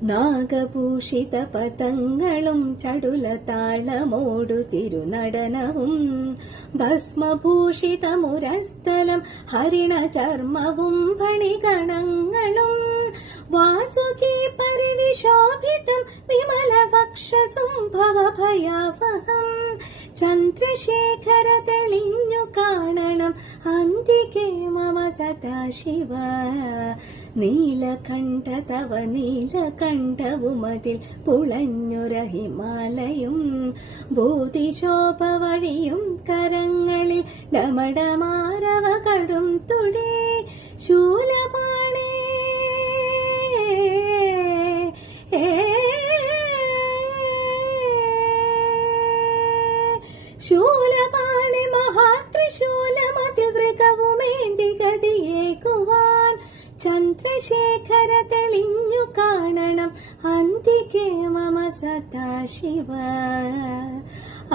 നാഗഭൂഷിത പതങ്ങളും ചടുല താളമോടു തിരുനടനവും ഭസ്മഭൂഷിത മുരസ്ഥലം ഹരിണ ചർമ്മവും ഫണിഗണങ്ങളും വാസുകി പരിവിശോഭിതം വിമല വക്ഷസും ഭവഭയാവഹം ചന്ദ്രശേഖര തെളിഞ്ഞു കാണണം അന്തികേ മമ സദാശിവ നീലകണ്ഠ തവ നീലകണ്ഠവുമതിൽ പുളഞ്ഞുര ഹിമാലയും ഭൂതിശോഭ വഴിയും കരങ്ങളിൽ ഡമഡമാരവ കടും തുടി ശൂലപാണേ ശൂലപാണി മഹാത്രിശൂലമതിവൃകവുമേന്തി ഗതിയേകുവാൻ ചന്ദ്രശേഖര തെളിഞ്ഞു കാണണം അന്തികേ മമ സദാശിവ ആ